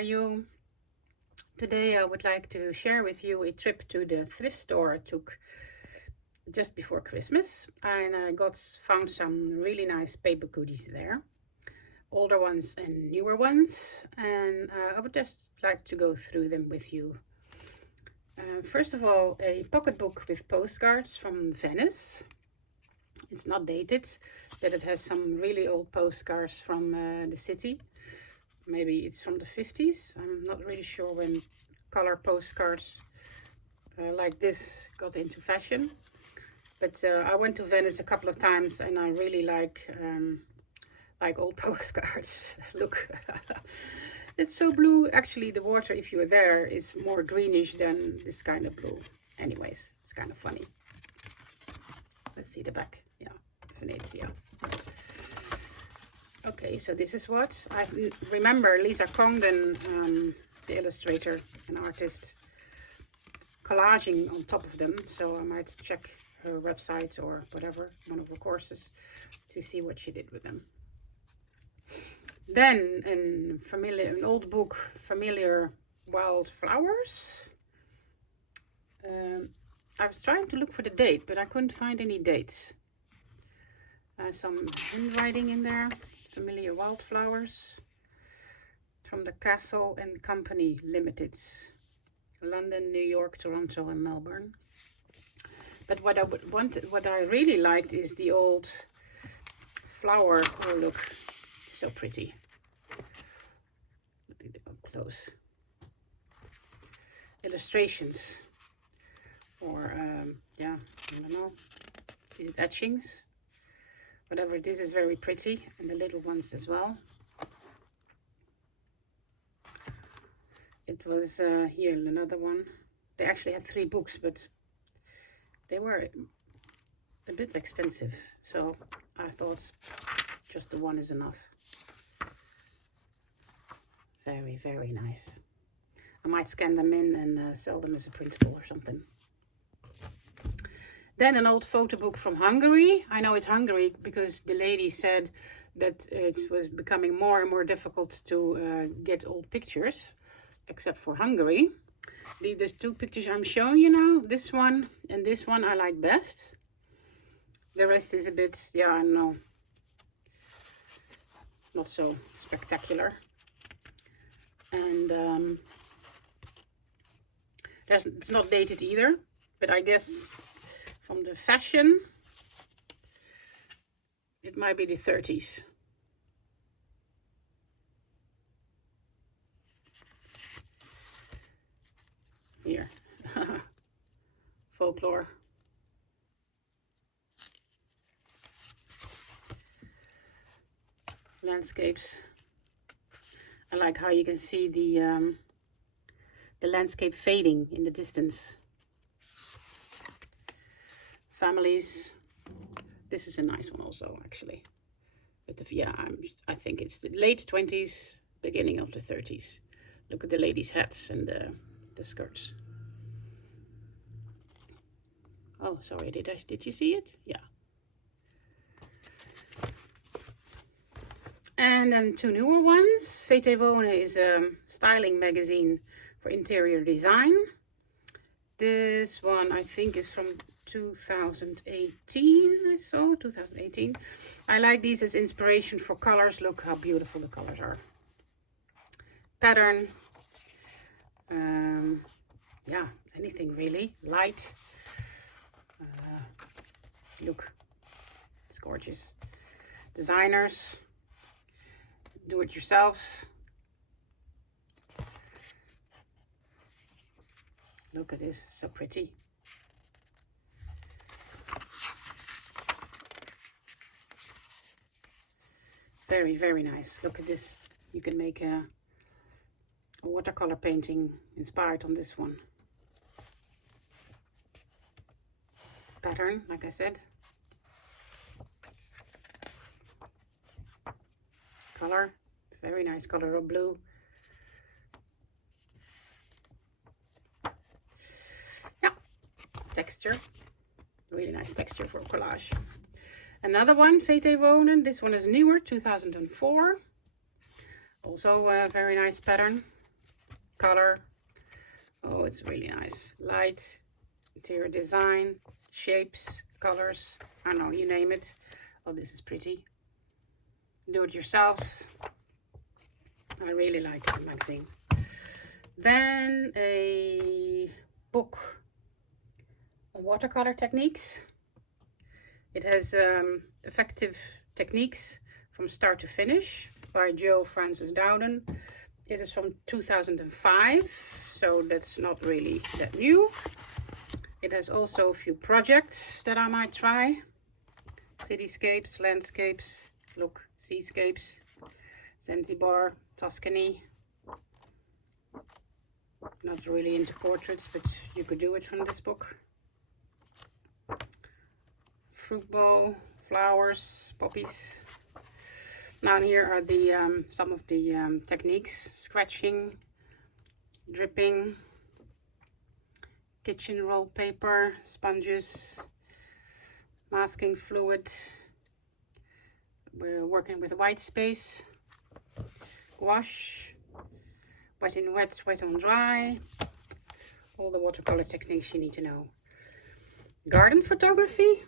are you? Today I would like to share with you a trip to the thrift store I took just before Christmas, and I found some really nice paper goodies there, older ones and newer ones, and I would just like to go through them with you. First of all, a pocketbook with postcards from Venice. It's not dated, but it has some really old postcards from the city. Maybe it's from the 50s. I'm not really sure when color postcards like this got into fashion. But I went to Venice a couple of times, and I really like old postcards. Look, it's so blue. Actually, the water, if you are there, is more greenish than this kind of blue. Anyways, it's kind of funny. Let's see the back. Yeah, Venezia. Okay, so this is what I remember Lisa Condon, the illustrator and artist, collaging on top of them. So I might check her website or whatever, one of her courses, to see what she did with them. Then an old book, Familiar Wild Flowers. I was trying to look for the date, but I couldn't find any dates. Some handwriting in there. Familiar Wildflowers from the Castle and Company Limited, London, New York, Toronto, and Melbourne. But what I really liked is the old flower. Oh, look, so pretty. Look up close. Illustrations, or yeah, I don't know. Is it etchings? Whatever, this is very pretty, and the little ones as well. It was here another one. They actually had 3 books, but they were a bit expensive, so I thought just the one is enough. Very, very nice. I might scan them in and sell them as a printable or something. Then an old photo book from Hungary. I know it's Hungary because the lady said that it was becoming more and more difficult to get old pictures, except for Hungary. There's 2 pictures I'm showing you now. This one and this one I like best. The rest is a bit, yeah, I don't know, not so spectacular. And it's not dated either, but I guess from the fashion, it might be the 30s. Here, folklore. Landscapes. I like how you can see the landscape fading in the distance. Families. This is a nice one also, actually. But yeah, I think it's the late 20s, beginning of the 30s. Look at the ladies' hats and the skirts. Oh, sorry, did you see it? Yeah. And then 2 newer ones. VTWonen is a styling magazine for interior design. This one I think is from 2018, I saw, 2018. I like these as inspiration for colors. Look how beautiful the colors are. Pattern. Yeah, anything really. Light. Look, it's gorgeous. Designers. Do-it-yourselves. Look at this, so pretty. Very, very nice. Look at this. You can make a watercolor painting inspired on this one. Pattern, like I said. Color, very nice color of blue. Yeah, texture. Really nice texture for collage. Another one, VTWonen. This one is newer, 2004. Also a very nice pattern. color. Oh, it's really nice. Light, interior design, shapes, colors. I don't know, you name it. Oh, this is pretty. Do it yourselves. I really like the magazine. Then a book on watercolor techniques. It has effective techniques from start to finish by Joe Francis Dowden. It is from 2005, so that's not really that new. It has also a few projects that I might try. Cityscapes, landscapes, look, seascapes, Zanzibar, Tuscany. Not really into portraits, but you could do it from this book. Fruit bowl, flowers, poppies. Now here are the some of the techniques: scratching, dripping, kitchen roll paper, sponges, masking fluid. We're working with white space, gouache, wet in wet, wet on dry. All the watercolor techniques you need to know. Garden photography.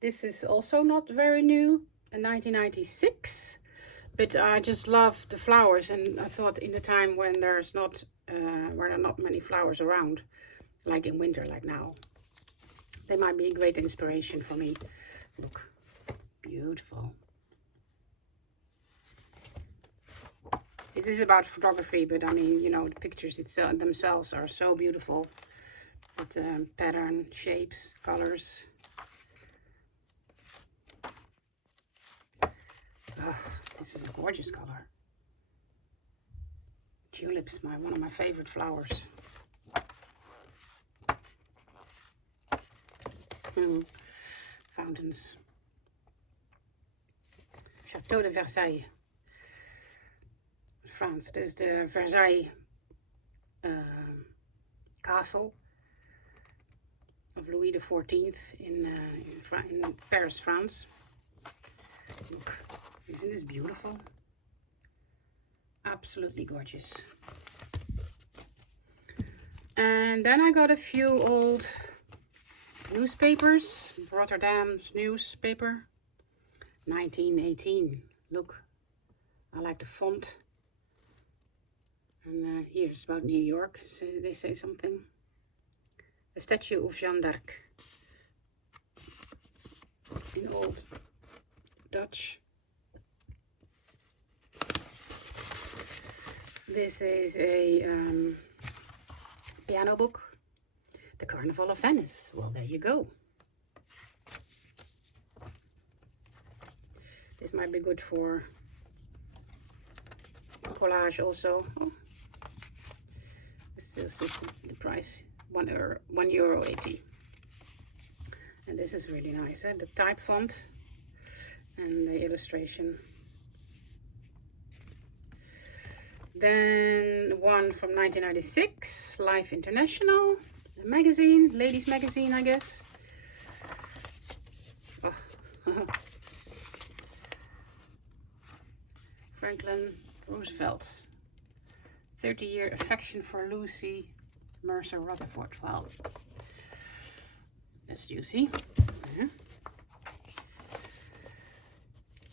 This is also not very new, in 1996, but I just love the flowers, and I thought in a time when there's not where there are not many flowers around, like in winter, like now, they might be a great inspiration for me. Look, beautiful. It is about photography, but I mean, you know, the pictures itself themselves are so beautiful. With pattern, shapes, colors. Oh, this is a gorgeous color. Tulips, one of my favorite flowers. Fountains. Chateau de Versailles, France. There's the Versailles castle of Louis XIV in Paris, France. Look, isn't this beautiful? Absolutely gorgeous. And then I got a few old newspapers. Rotterdams Newspaper, 1918. Look, I like the font. And here's about New York. They say something. The statue of Jeanne d'Arc in old Dutch. This is a piano book, The Carnival of Venice. Well, there you go. This might be good for collage also. Oh, this is the price, €1.80. And this is really nice, the type font and the illustration. Then one from 1996, Life International, a magazine, ladies magazine, I guess. Oh. Franklin Roosevelt, 30-year affection for Lucy Mercer Rutherford. Well, that's juicy.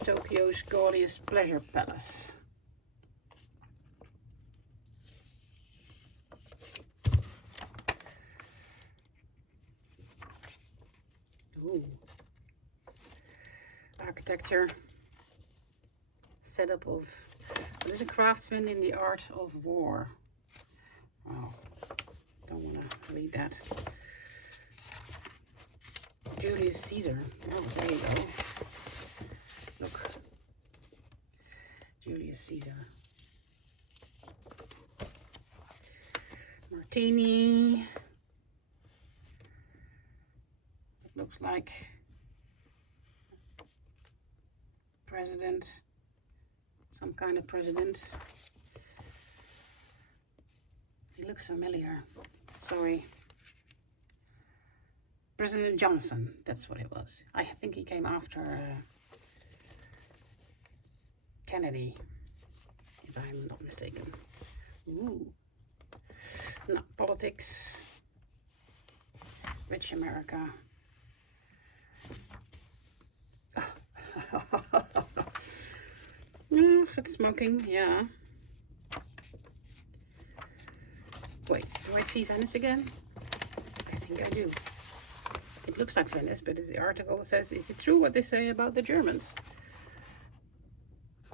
Tokyo's gaudiest pleasure palace. Ooh. Architecture. Setup of, what is a craftsman in the art of war? Oh, don't want to read that. Julius Caesar. Oh, there you go. Look. Julius Caesar. Martini. It looks like president. Some kind of president. He looks familiar. Sorry. President Johnson, that's what it was. I think he came after Kennedy, if I'm not mistaken. Ooh. No, politics. Rich America. It's smoking, yeah. Wait, do I see Venice again? I think I do. It looks like Venice, but the article says, is it true what they say about the Germans?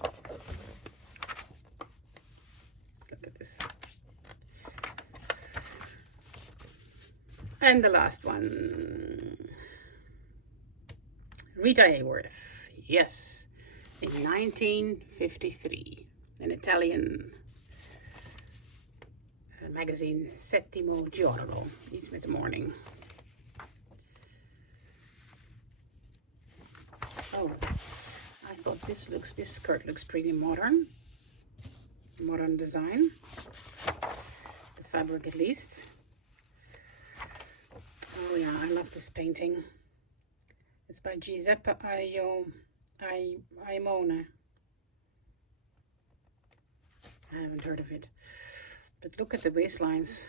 Look at this. And the last one. Rita Hayworth, yes, in 1953, an Italian magazine, Settimo Giorno, iets met de morning. Oh, I thought this skirt looks pretty modern design, the fabric at least. Oh yeah, I love this painting. It's by Giuseppe Aimone. I haven't heard of it. But look at the waistlines.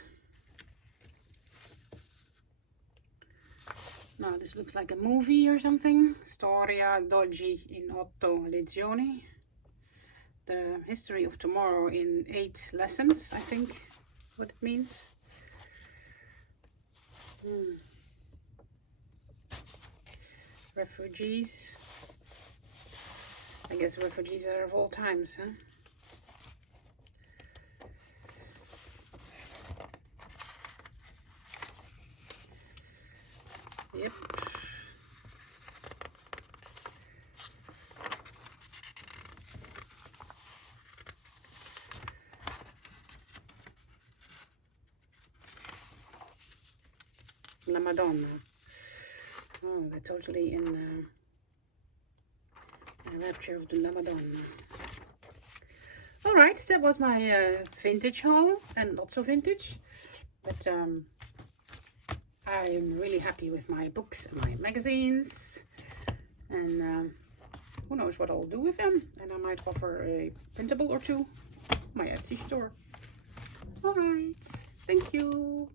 No, this looks like a movie or something. Storia d'oggi in 8 lezioni. The history of tomorrow in 8 lessons, I think what it means. Refugees. I guess refugees are of all times, huh? Yep. La Madonna. Oh, they're totally in the rapture of the La Madonna. Alright, that was my vintage haul, and not so vintage, but I'm really happy with my books and my magazines, and who knows what I'll do with them, and I might offer a printable or two on my Etsy store. Alright, thank you.